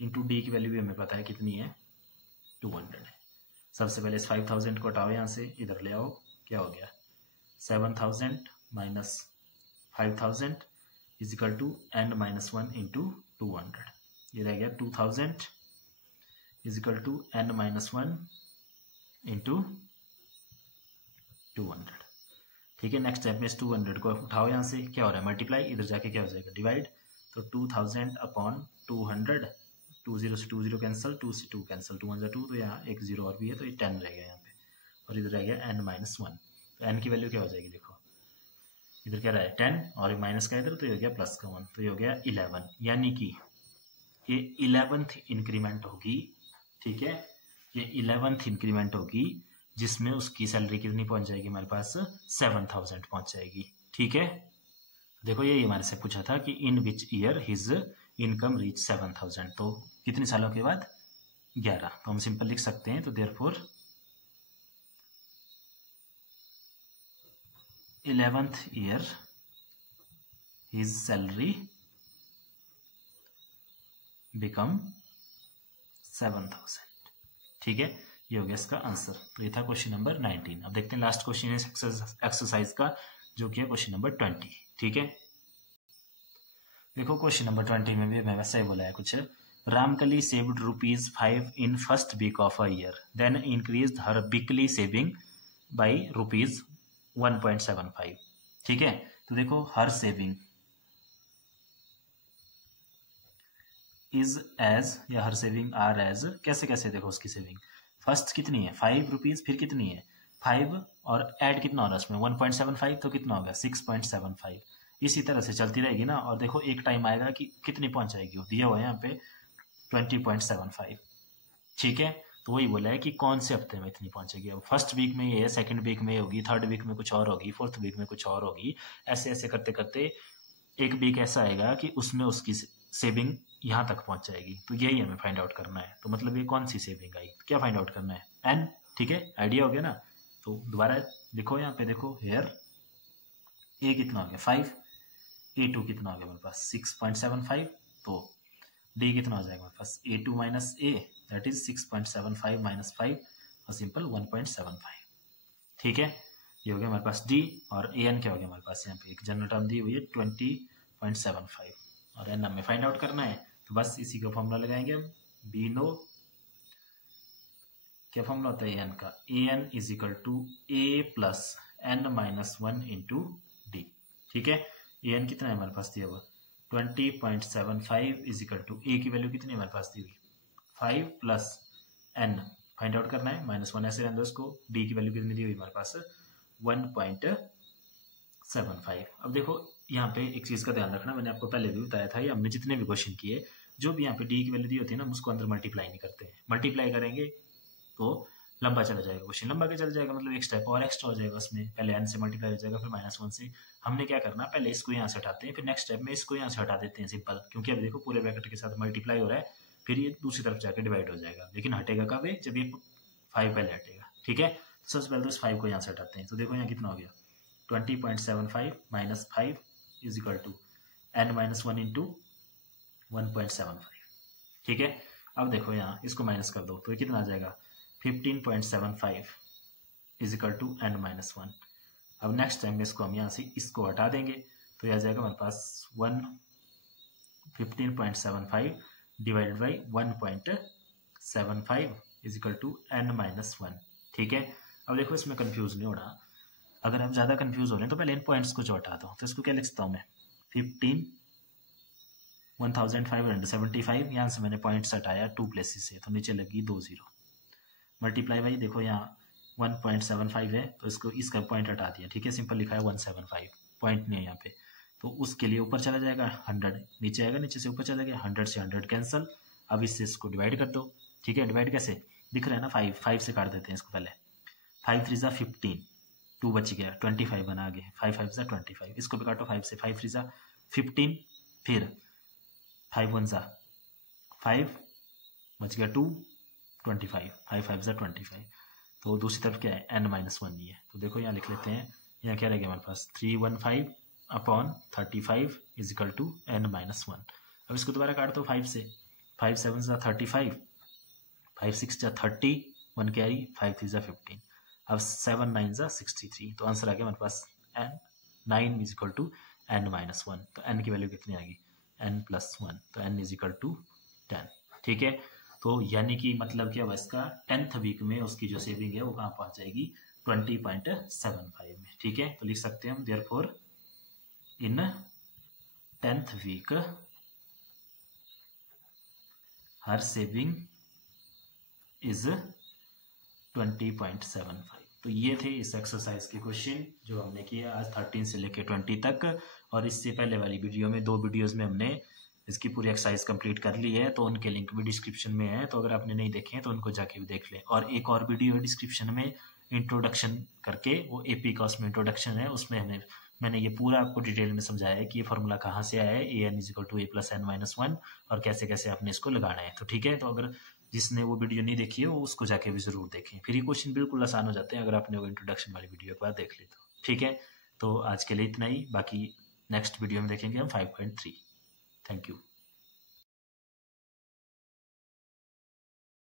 × D की वैल्यू भी हमें पता है कितनी है 200 है। सबसे पहले इस 5,000 को हटाओ यहाँ से, इधर ले आओ, क्या हो गया 7,000 - 5,000 इज इक्वल टू n-1 × 200, ये रह गया 2,000 इज इक्वल टू n-1 × 200। ठीक है, नेक्स्ट स्टेप में इस 200 को उठाओ यहाँ से, क्या हो रहा है मल्टीप्लाई, इधर जाके क्या हो जाएगा डिवाइड, तो 2,000/200, 20 से 20 कैंसिल, 2 से 2 कैंसिल, 2 1 2, तो यहाँ एक 0 और भी है, तो ये 10 रह गया यहाँ पे, और इधर रह गया n-1, तो n की वैल्यू क्या हो जाएगी, देखो इधर क्या रहा है 10 और माइनस का इधर, तो ये हो गया प्लस का 1, तो ये हो गया 11, यानी कि ये 11th इंक्रीमेंट होगी। ठीक है, ये 11th इंक्रीमेंट होगी जिसमें उसकी सैलरी कितनी पहुंच जाएगी हमारे पास 7,000 पहुंच जाएगी। ठीक है, देखो ये हमारे से पूछा था कि in which year his income reach 7,000, तो कितने सालों के बाद 11, तो हम सिंपल लिख सकते हैं, तो therefore 11th year his salary become 7,000। ठीक है, ये हो गया इसका आंसर। तो ये था क्वेश्चन नंबर 19। अब देखते हैं लास्ट क्वेश्चन है एक्सरसाइज का, जो कि है क्वेश्चन नंबर 20। ठीक है, देखो क्वेश्चन नंबर 20 में भी मैं वैसा ही बोला है कुछ। Ramkali saved ₹5 in first week of a year, then increase her weekly saving by ₹1.75। ठीक है, तो देखो हर सेविंग इज एज या हर सेविंग आर एज, कैसे कैसे देखो उसकी सेविंग। फर्स्ट कितनी है ₹5, फिर कितनी है 5 और ऐड कितना हो रहा है उसमें 1.75, तो कितना हो गया 6.75। इसी तरह से चलती रहेगी ना। और देखो एक टाइम आएगा कि कितनी पहुंच जाएगी, वो दिया हुआ है यहाँ पे 20.75। ठीक है, तो वही बोला है कि कौन से हफ्ते में इतनी पहुंचेगी। अब फर्स्ट वीक में ये है, सेकंड वीक में ये होगी, थर्ड वीक में कुछ और होगी, फोर्थ वीक में कुछ और होगी। ऐसे ऐसे करते करते एक वीक ऐसा आएगा कि उसमें उसकी सेविंग यहाँ तक पहुंच जाएगी। तो यही हमें फाइंड आउट करना है। तो मतलब ये कौन सी सेविंग आई, क्या फाइंड आउट करना है, एन। ठीक है, आइडिया हो गया ना। तो दोबारा लिखो यहाँ पे, देखो हेयर ए कितना हो गया 5, A2 कितना हो गया हमारे पास 6.75, तो डी कितना हो जाएगा हमारे पास A2 minus A, that is 6.75 minus 5 और सिंपल 1.75। ठीक है, ये हो गया हमारे पास डी। और ए एन क्या हो गया हमारे पास, यहाँ पे एक जनरल टर्म दी हुई है 20.75 और एन हमें फाइंड आउट करना है। तो बस इसी का फॉर्मूला लगाएंगे हम। बी नो, क्या फॉर्मूला होता है एन का, a N is equal to A plus N minus 1 into D. ठीक है, ए एन कितना है हमारे पास दिया हुआ 20.75 इज इक्वल टू ए की वैल्यू कितनी हमारे पास दी हुई 5 प्लस एन फाइंड आउट करना है, -1 ऐसे रहने दो उसको। डी की वैल्यू कितनी दी हुई हमारे पास 1.75। अब देखो यहाँ पे एक चीज का ध्यान रखना, मैंने आपको पहले भी बताया था, ये हमने जितने भी क्वेश्चन किए, जो भी यहाँ पे डी की वैल्यू दी होती है ना, हम उसको अंदर मल्टीप्लाई नहीं करते हैं। मल्टीप्लाई करेंगे तो लंबा चला जाएगा क्वेश्चन, लंबा क्या चला जाएगा मतलब एक स्टेप और एक्स्ट्रा हो जाएगा उसमें। पहले n से मल्टीप्लाई हो जाएगा, फिर -1 से। हमने क्या करना, पहले इसको यहाँ से हटाते हैं, फिर नेक्स्ट स्टेप में इसको यहाँ से हटा देते हैं सिंपल, क्योंकि अभी देखो पूरे ब्रैकेट के साथ मल्टीप्लाई हो रहा है, फिर ये दूसरी तरफ जाकर डिवाइड हो जाएगा। लेकिन हटेगा कब, जब ये 5 पहले हटेगा। ठीक है, तो सबसे पहले तो इस 5 को यहाँ से हटाते हैं। तो देखो यहाँ कितना हो गया 20.75 minus 5 is equal to n-1 into 1.75। ठीक है, अब देखो यहाँ इसको माइनस कर दो, तो ये कितना आ जाएगा 15.75 इज इक्वल टू n-1। अब नेक्स्ट टाइम में इसको हम यहाँ से इसको हटा देंगे, तो यह आ जाएगा हमारे पास 15.75 divided by 1.75 is equal to n-1। ठीक है, अब देखो इसमें कंफ्यूज नहीं होना। अगर आप ज़्यादा कंफ्यूज हो रहे हैं तो पहले इन पॉइंट्स को जो हटा दो। तो इसको क्या लिख सकता हूँ मैं 15,575, यहाँ से मैंने पॉइंट्स हटाया 2 प्लेसेस से, तो नीचे लगी 2 0 मल्टीप्लाई बाई, देखो यहाँ 1.75 है, तो इसको इसका पॉइंट हटा दिया। ठीक है, सिंपल लिखा है 175, पॉइंट नहीं है यहाँ पे, तो उसके लिए ऊपर चला जाएगा 100, नीचे आएगा, नीचे से ऊपर चला गया 100 से 100 कैंसिल। अब इससे इसको डिवाइड कर दो। ठीक है, डिवाइड कैसे दिख रहा है ना, 5 से काट देते हैं इसको पहले। 5 3 15, 2 बच गया, 25 बना आगे, 5 5 25, इसको भी काटो 5 से, 5 3 15, फिर 5 1 5 बच गया 2, 25, 5 5 25। तो दूसरी तरफ क्या है n-1 ही है, तो देखो यहाँ लिख लेते हैं, यहाँ क्या रहेगा हमारे पास 315 upon 35 is equal to n-1। अब इसको दोबारा काट दो 5 से, 5 7 35, 5 6 30, 1 कैरी, 5 3 15, अब 7 9 63, तो आंसर आ गया हमारे पास n9 is equal to n-1। तो n की वैल्यू कितनी आ गई n+1, तो n इज इक्वल टू 10। ठीक है, तो यानी कि मतलब क्या हुआ इसका 10th वीक में उसकी जो सेविंग है वो कहाँ पहुंच जाएगी 20.75 में। ठीक है, तो लिख सकते हैं हम therefore in 10th week her saving is 20.75। तो ये थे इस एक्सरसाइज के क्वेश्चन जो हमने किए आज 13 से लेकर 20 तक। और इससे पहले वाली वीडियो में 2 वीडियोस में हमने इसकी पूरी एक्सरसाइज कंप्लीट कर ली है, तो उनके लिंक भी डिस्क्रिप्शन में है, तो अगर आपने नहीं देखे हैं तो उनको जाके भी देख लें। और एक और वीडियो है डिस्क्रिप्शन में इंट्रोडक्शन करके, वो एपी का उसमें इंट्रोडक्शन है, उसमें मैंने ये पूरा आपको डिटेल में समझाया है कि ये फॉर्मूला कहाँ से आया है, an is equal to a plus n-1, और कैसे कैसे आपने इसको लगाना है। तो ठीक है, तो अगर जिसने वो वीडियो नहीं देखी है वो उसको जाके भी जरूर देखें, फिर ये क्वेश्चन बिल्कुल आसान हो जाते हैं अगर आपने वो इंट्रोडक्शन वाली वीडियो एक बार देख ली तो। ठीक है, तो आज के लिए इतना ही, बाकी नेक्स्ट वीडियो में देखेंगे हम 5.3। Thank you.